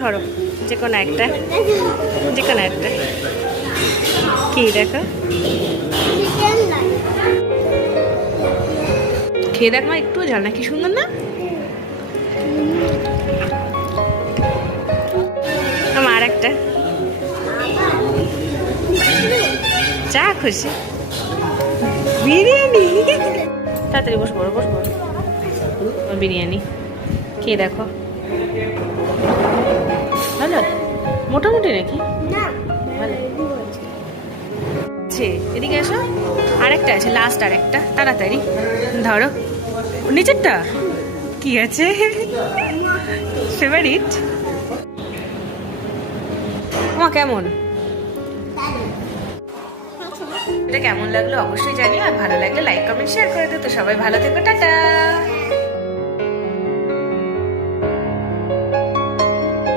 ধরো যে কোনো একটা, যে কোনো একটা। কি দেখো, খেয়ে দেখ মা, একটু ঝাল না, কি সুন্দর না? আমার আর একটা চা খুশি বিরিয়ানি। তাড়াতাড়ি বসে পড়ো, বসে পড়ো। বিরিয়ানি খেয়ে দেখো, ভালো মোটামুটি নাকি ভালো আছে। এদিকে এসো, আরেকটা আছে, লাস্ট আরেকটা, তাড়াতাড়ি ধরো। নিচেরটা কি আছে? ফেভারিট। তোমার কেমন, এটা কেমন লাগলো অবশ্যই জানিও, আর ভালো লাগলে লাইক কমেন্ট শেয়ার করে দিও। তো সবাই ভালো থেকো, টাটা।